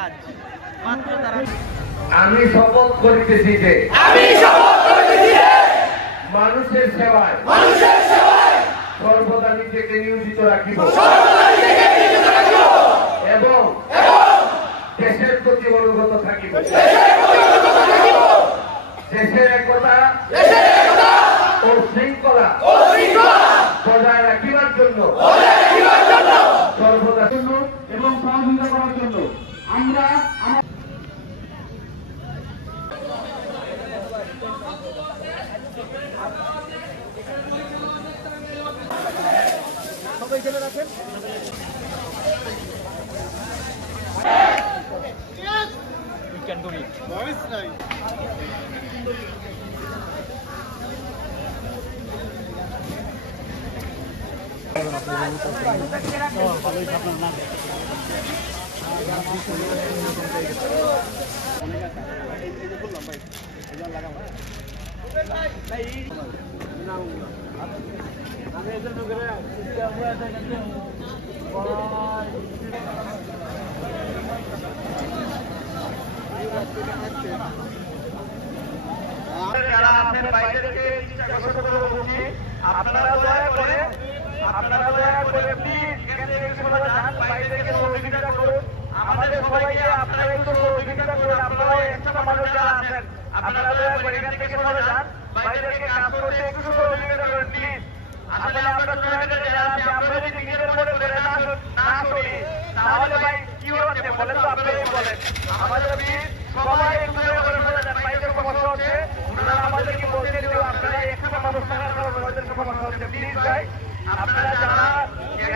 কাজ মাত্র তারা আমি শপথ করিতেছি যে মানুষের সেবায় সর্বদা নিজেকে নিয়োজিত রাখিব এবং দেশের প্রতি অনুগত থাকিব। দেশের একতা ও শৃঙ্খলা বজায় রাখিবার জন্য সর্বদা এবং সহযোগিতা করার জন্য আমরা সবাই জেনে রাখেন। We can do it. Voice right. যারা আছেন বাইরেকে আপনারা দয়া করে প্লিজ এখান থেকে যান, বাইরে থেকে সহযোগিতা করুন আমাদের সবাইকে। আপনারা একটু সহযোগিতা করুন, আপনারা একটা মানুষ যারা আছেন আপনারা দয়া করে এখান থেকে সরে যান, বাইরে থেকে কাজ করতে একটু সহযোগিতা করুন প্লিজ। আসলে আমরা জয়েন্টে যারা আছি আমরা যদি নিজেদের মনে করে না করি তাহলে ভাই কি হচ্ছে বলেন তো, আপনারাই বলেন। আমাদের সবাই একটু করে সরে যান, বাইরে সমস্যা হচ্ছে ওনারা আমাদেরকে বলতে দিল আপনারা একটা মানুষ থাকার কারণে ওদের সমস্যা হচ্ছে। প্লিজ ভাই আপনারা যারা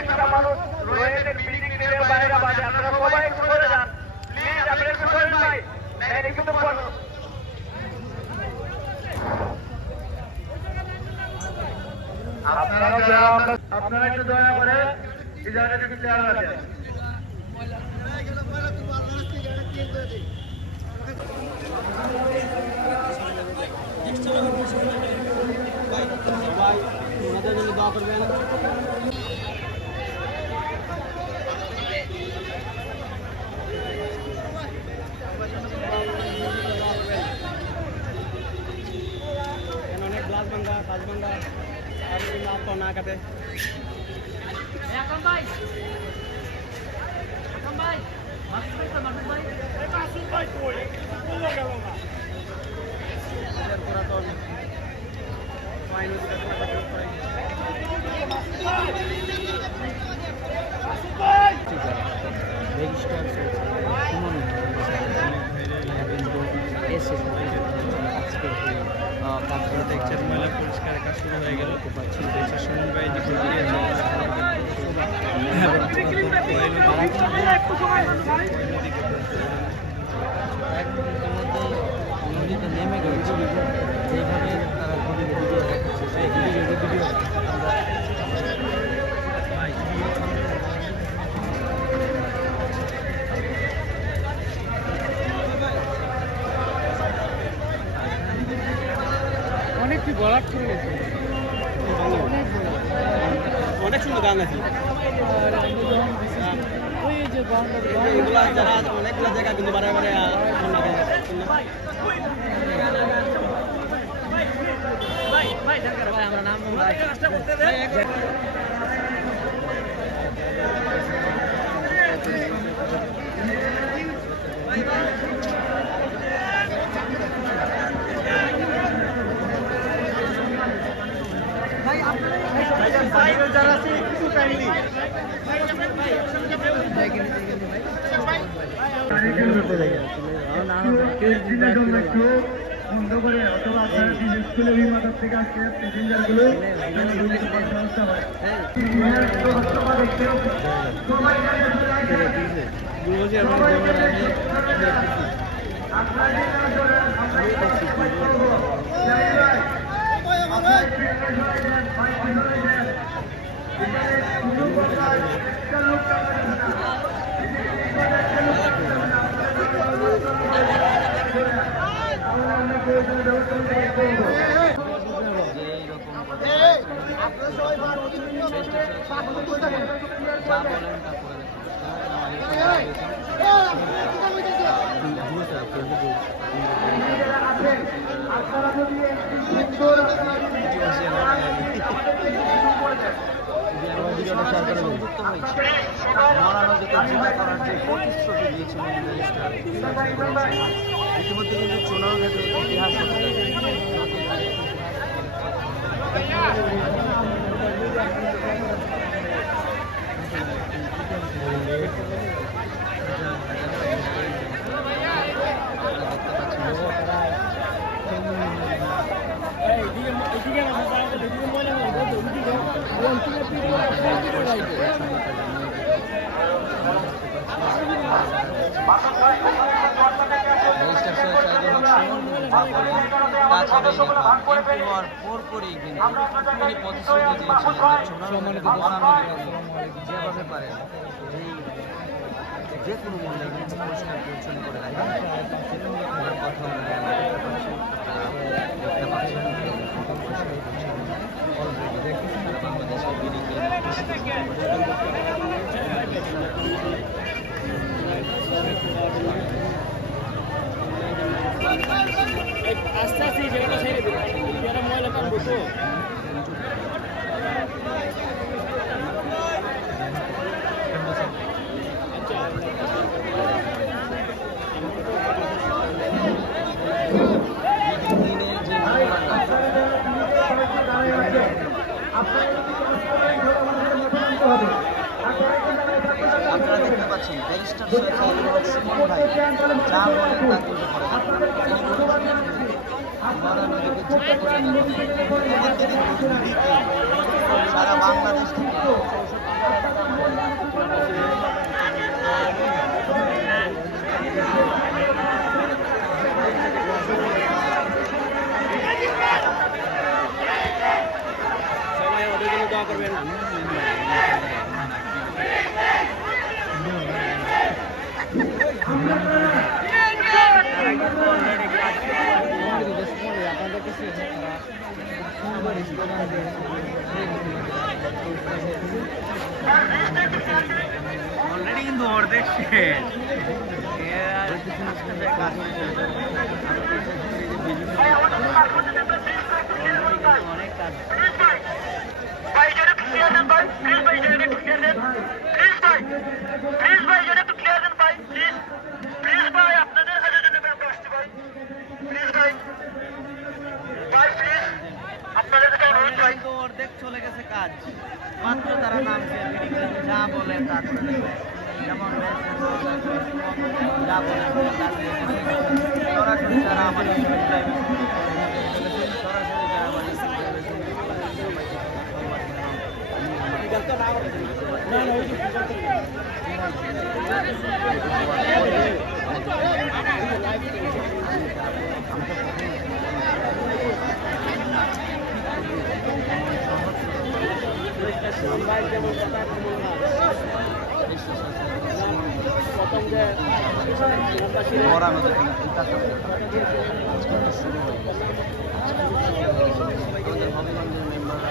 একটা মানুষ রয়েছে বিল্ডিং এর বাইরে বাজে আপনারা সবাই একটু সরে যান প্লিজ। আপনারা একটু সরে যান ভাই, কিন্তু আপনারা একটু দয়া করে এই জায়গাটা একটু খেয়াল রাখেন। অনেক গ্লাস ভাঙ্গা কাজ ভাঙ্গা আর তো না কাটে পুরাতন তারপরে দেখছেন মেলা পরিষ্কার কাজ শুরু হয়ে গেল। সমবায় নদীতে নেমে গেছে যেভাবে তারা ভিডিও দেখাচ্ছে সেই ভিডিও অনেক কি বলার চলে গেছে, অনেক সুন্দর গান আছে। ওই যে এগুলা যারা অনেকগুলো জায়গা কিন্তু বারে বারে আমরা নাম যারা আছে কিছু কাহিনী বন্ধ করে অথবা আপনারা স্কুলের বিমানের থেকে আসছে প্যাসেঞ্জারগুলো আপনারা সংযুক্ত হয়েছে মরা নদীকে জিম্মা করার যে প্রতিশ্রুতি দিয়েছিলেন ইতিমধ্যে কিন্তু চুনারঘাটের ইতিহাস হতে পরপরই কিন্তু তিনি প্রতিশ্রুতি দিয়েছিলেন যেভাবে পারে যে কোনো মূল্যে পুরস্কার পরিচালনা করে রাখবেন কথা দেখতে পাচ্ছেন বাংলাদেশের বিরুদ্ধে আস্তে আস্তে এই জায়গাটা ছেড়ে দেবে যারা ময়লা কাম বসো আপনারা দেখতে পাচ্ছেন ব্যারিস্টার সৈয়দ সিমন ভাই যা বলেন তা কিন্তু সারা বাংলাদেশ থেকে সবাই ওদের জন্য দোয়া করবেন অলরেডি কিন্তু অর্ধেক শেষ অনেক কাজ অর্ধেক চলে গেছে কাজ মাত্র তারা নামছে যা বলে তা যেমন যা বলে সরাসরি যারা আমাদের সরাসরি যারা আমাদের মরানো দেখুন শুরু হয়ে গেছে আমাদের হবিগঞ্জের মেম্বাররা